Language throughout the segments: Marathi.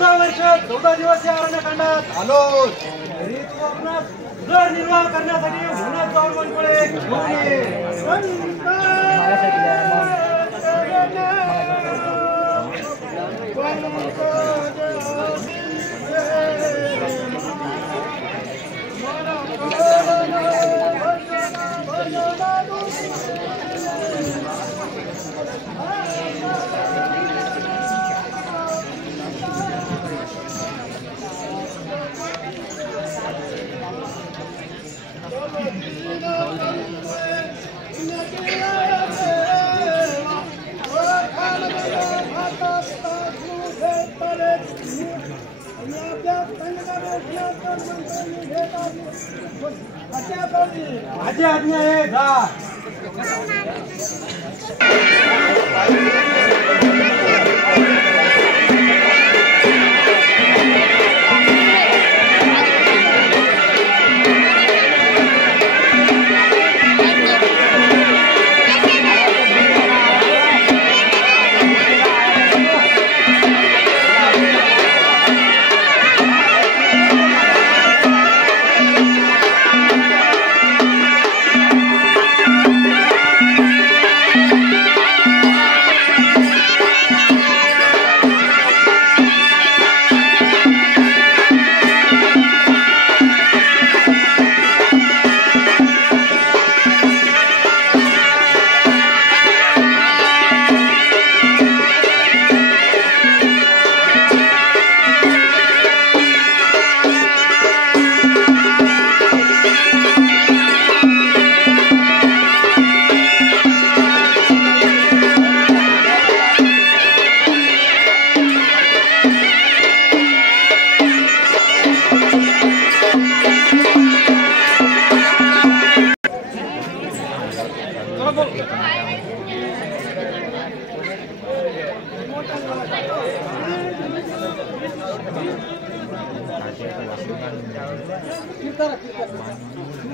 14 वर्ष 14 दिवस या अरण्यकांडात आलो. तरी तू आपणास उदरनिर्वाह करण्यासाठी उन्हात जाऊन वनपळे घेऊन ये. माझी आज्ञा आहे जा.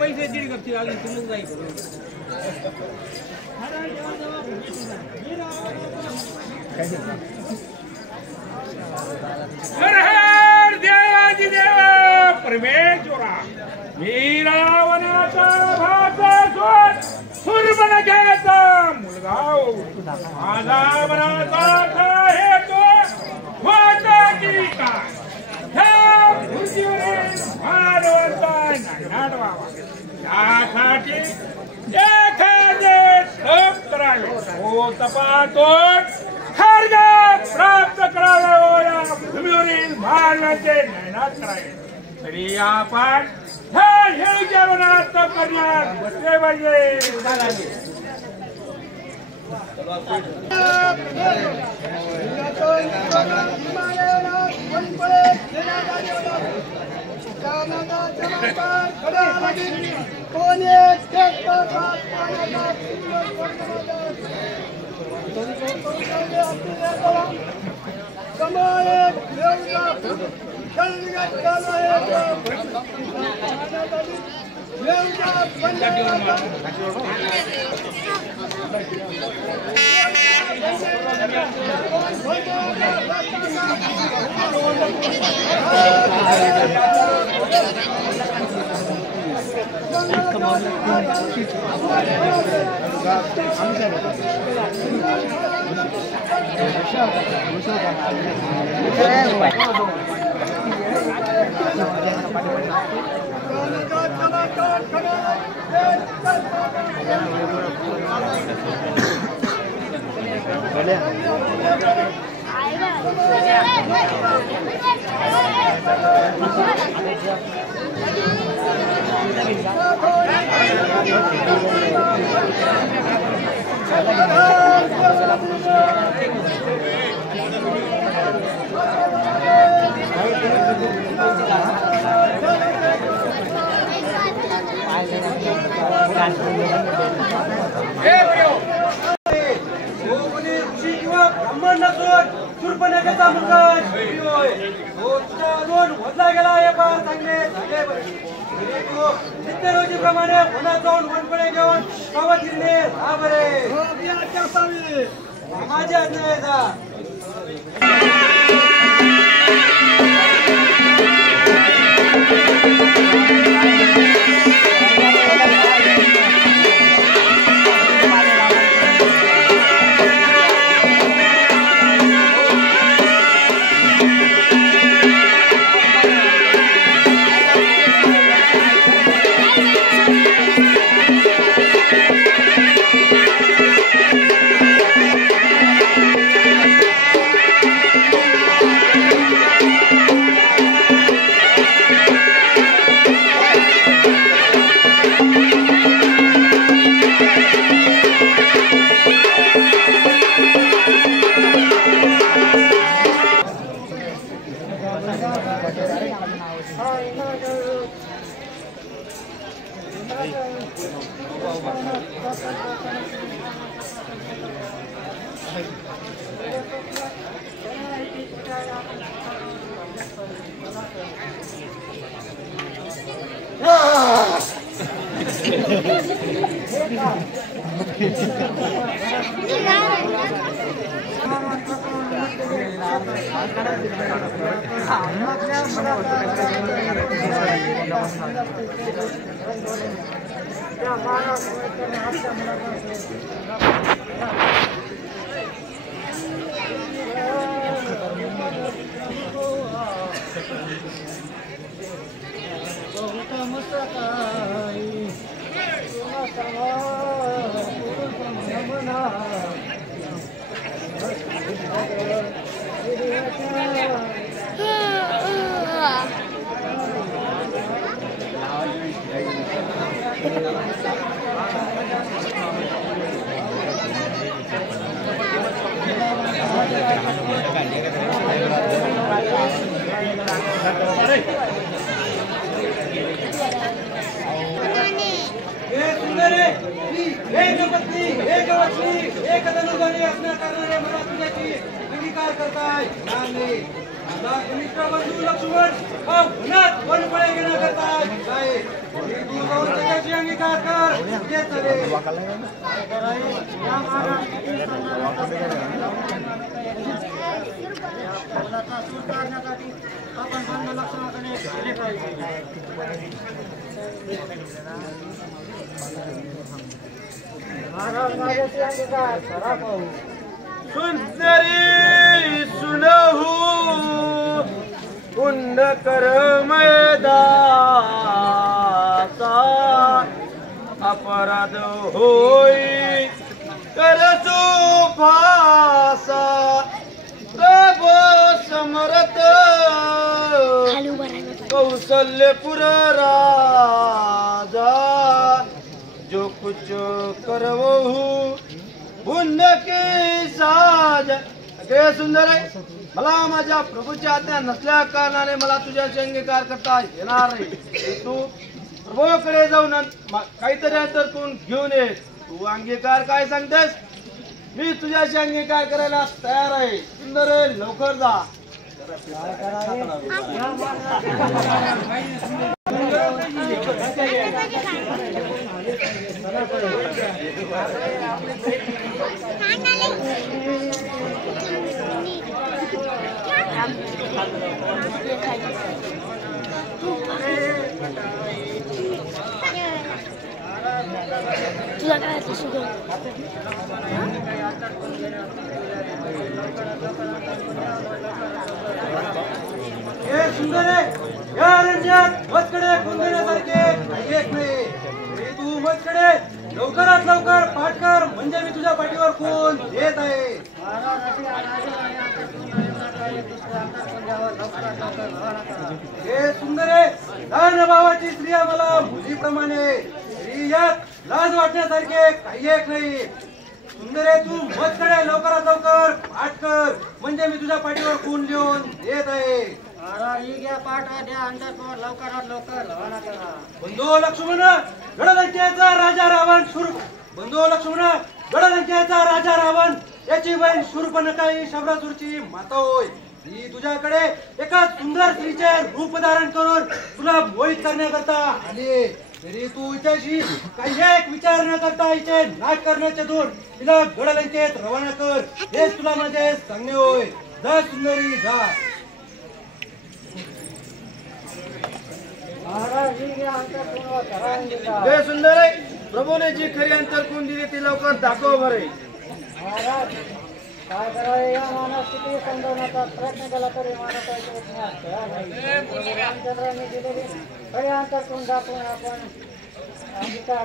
पैसे दीड करते अजून तुम्ही जाईल. हर हर देवाजी देव परमेश्वरा वीरावनाचा भात सुरबनग्याचा मुलगा माझा मनाचा हे तो होता की काय त्यासाठी एखादे तप करावे हो तपातून खर्ग प्राप्त करावे या पृथ्वीवरील मानवाचे नयनात करावे. तरी आपण हे जीवनात करण्यात बसले पाहिजे. माझ्या अंगीकार करताय बंधू लक्ष्मण वन पळे घेणं करताय त्याच्याशी अंगीकार कर आपण बंधू लक्ष्मणाकडे केले पाहिजे महाराज माझ्याशी अंगीकार करा पाहू सुंदरी सुनहू कुंड कर मैदासा अपराध होई करसो भासा प्रभ समरथ कौशल्यपुर राजा जो कुछ करवहू पुण्य की साज हे सुंदर आहे मला माझ्या प्रभूच्या आज्ञा नसल्या कारणाने मला तुझ्याशी अंगीकार करता येणार नाही तू प्रभूकडे जाऊन काहीतरी अंतरतून घेऊन ये तू अंगीकार काय सांगतेस मी तुझ्याशी अंगीकार करायला तयार आहे सुंदर लवकर जा तुला काय सुगम हे सुंदर या रंजात मजकडे कुंदण्यासारखे एक नाही तू मजकडे लवकरात लवकर पाठ कर म्हणजे मी तुझ्या पाठीवर कोण येत आहे हे सुंदर लहान भावाची स्त्रिया मला मुलीप्रमाणे स्त्रियात लाज वाटण्यासारखे काही एक नाही सुंदर तू मजकडे लवकरात लवकर पाठ कर म्हणजे मी तुझ्या पाठीवर कोण लिहून येत आहे बंधू लक्ष्मण गडलंकेचा राजा रावण बंधू लक्ष्मण गडलंकेचा राजा रावण याची बहीण शूर्पणखा ही शबरासूरची माता होय ही तुझ्याकडे एका सुंदर स्त्रीचे रूप धारण करून तुला मोहित करण्याकरता आली तरी तू हिच्याशी काही एक विचार न करता हिचे नाट करण्याचे दूर तिला गडलंकेत रवाना कर हेच तुला माझे सांगणे होय जा सुंदरी जा हे सुंदर आहे प्रभूने जी खरी अंतर कोण दिली ती लवकर दाखव बरे काय करावे या मानस किती समजवण्याचा प्रयत्न केला तरी मानसाने दिलेली खरी अंतर कोण दाखवून आपण अंगीकार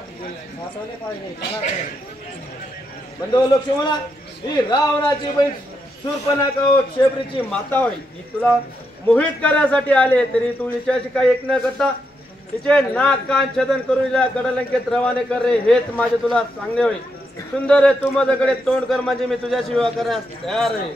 दाखवले पाहिजे बंधू लक्ष्मणा ही रावणाची बहीण शूर्पणखा शेबरीची माता होय ही तुला मोहित करण्यासाठी आले तरी तू हिच्याशी काही एक न करता तिचे नाक कान छेदन करून हिला गडलंकेत रवाने कर रे हेच माझे तुला सांगणे होईल सुंदर आहे तू माझ्याकडे तोंड कर म्हणजे मी तुझ्याशी विवाह करण्यास तयार आहे